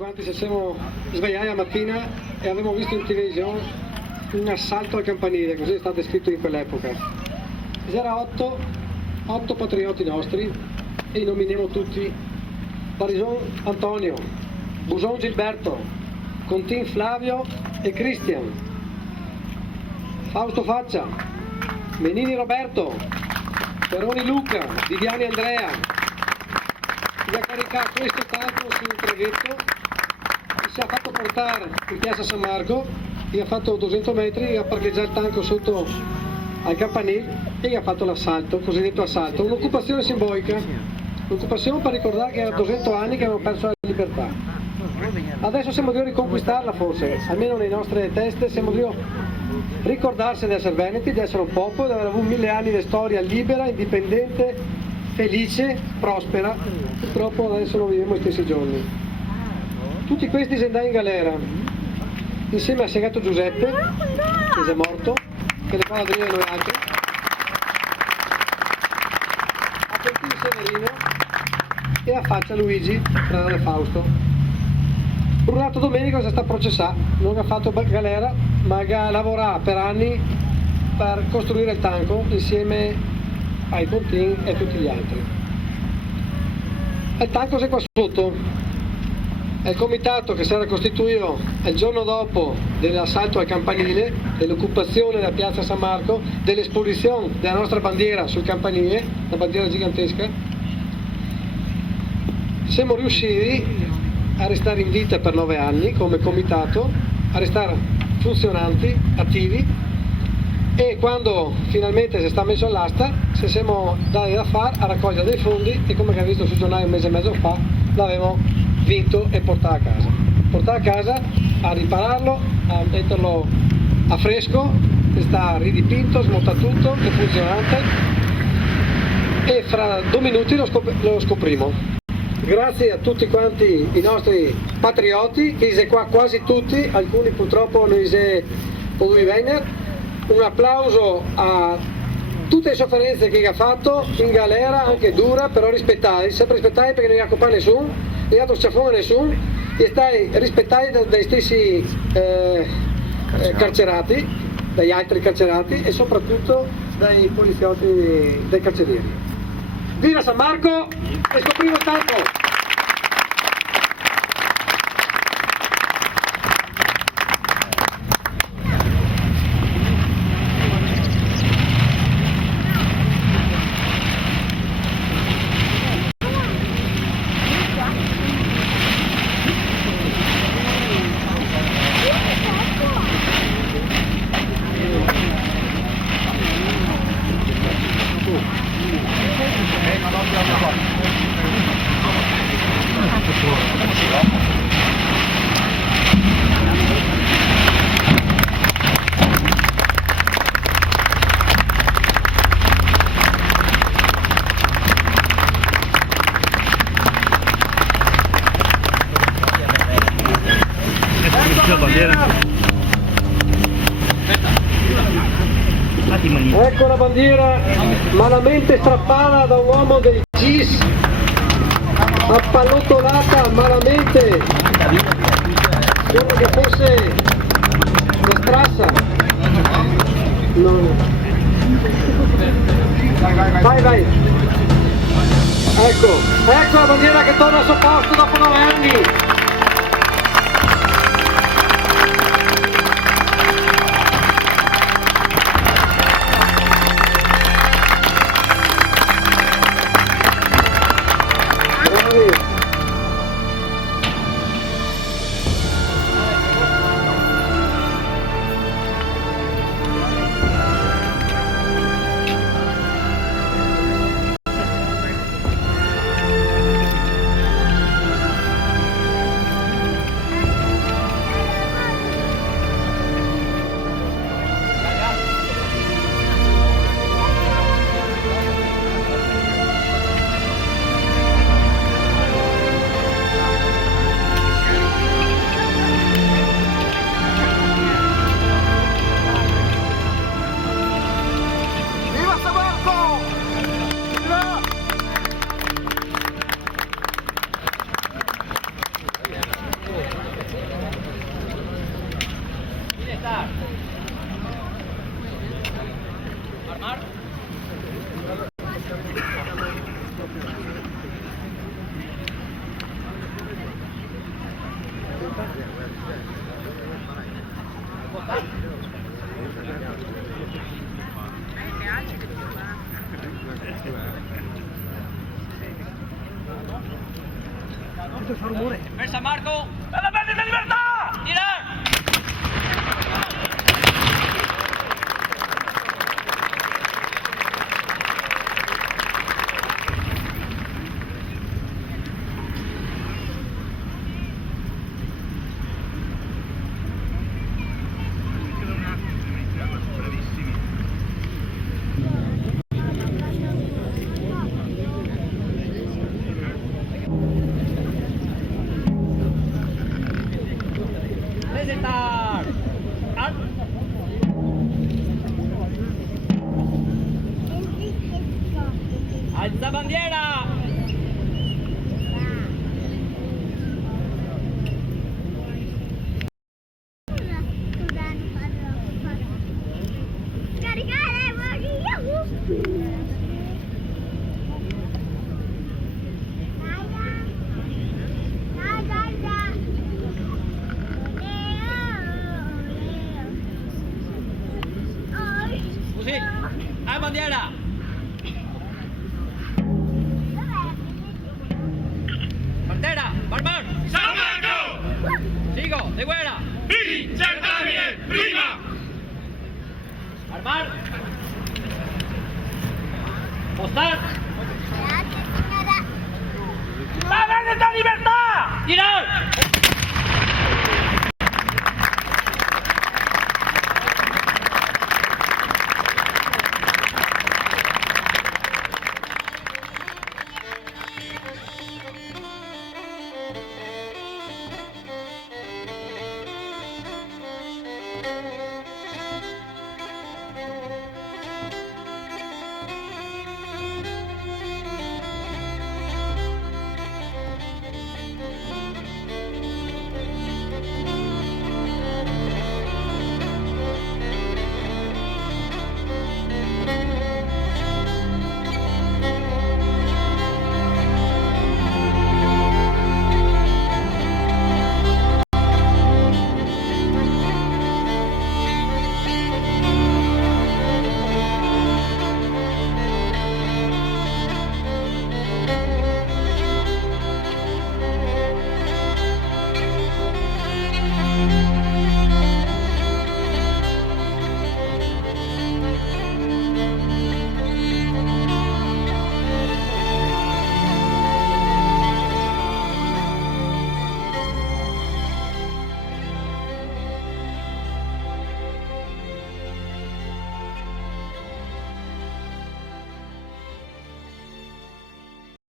quanti ci siamo svegliati la mattina e abbiamo visto in televisione un assalto al campanile, così è stato descritto in quell'epoca. C'erano otto patrioti nostri e li nominiamo tutti: Parison Antonio, Buson Gilberto, Contin Flavio e Cristian, Fausto Faccia, Menini Roberto, Peroni Luca, Viviani Andrea. Gli ha caricato questo tanco sul traghetto, si è fatto portare in piazza San Marco, gli ha fatto 200 metri, gli ha parcheggiato il tanco sotto al campanile e gli ha fatto l'assalto, cosiddetto assalto, un'occupazione simbolica, un'occupazione per ricordare che erano 200 anni che avevano perso la libertà. Adesso siamo di riconquistarla forse, almeno nelle nostre teste, siamo di ricordarsi di essere veneti, di essere un popolo, di aver avuto 1000 anni di storia libera, indipendente, felice, prospera. Purtroppo adesso lo viviamo gli stessi giorni. Tutti questi si andati in galera insieme a Segato Giuseppe, che è morto, che le fa Adriano e altri, a Contin Severino e a Faccia Luigi, fratello di Fausto. Brunato Domenico si sta processato, non ha fatto galera, ma ha lavorato per anni per costruire il tanco insieme ai Contin e a tutti gli altri. Il tanco è qua sotto, è il comitato che si era costituito il giorno dopo dell'assalto al campanile, dell'occupazione della piazza San Marco, dell'esposizione della nostra bandiera sul campanile, la bandiera gigantesca. Siamo riusciti a restare in vita per 9 anni come comitato, a restare funzionanti, attivi, e quando finalmente si sta messo all'asta ci siamo dati da fare a raccogliere dei fondi e, come avete visto sul giornale un mese e mezzo fa, l'avevamo vinto e portato a casa. Portato a casa, a ripararlo, a metterlo a fresco, che sta ridipinto, smonta tutto, è funzionante, e fra 2 minuti lo scoprimo. Grazie a tutti quanti i nostri patrioti, che sono qua quasi tutti, alcuni purtroppo non sono potuti venire. Un applauso a tutte le sofferenze che ha fatto in galera, anche dura, però rispettati, sempre rispettati, perché non ha colpa nessuno, non ha dato sciafone a nessuno, e stai rispettati dai stessi carcerati, dagli altri carcerati e soprattutto dai poliziotti, dai carcerieri. Viva San Marco e scopriamo il tanco! Ecco la bandiera malamente strappata da un uomo del GIS, appallottolata malamente, sembra che fosse la strassa. No. Vai. Ecco la bandiera che torna al suo posto dopo 9 anni. Versa Marco. ¡A la pérdida de libertad! ¡Tirar! Presentar. Alza bandiera. Caricare, Così. A bandiera. Bandera. Barbar. San Marco! Sigo. De guerra. Vidi, certamente, prima! Armar. Postar. ¡La verdad libertad! ¡Tirar!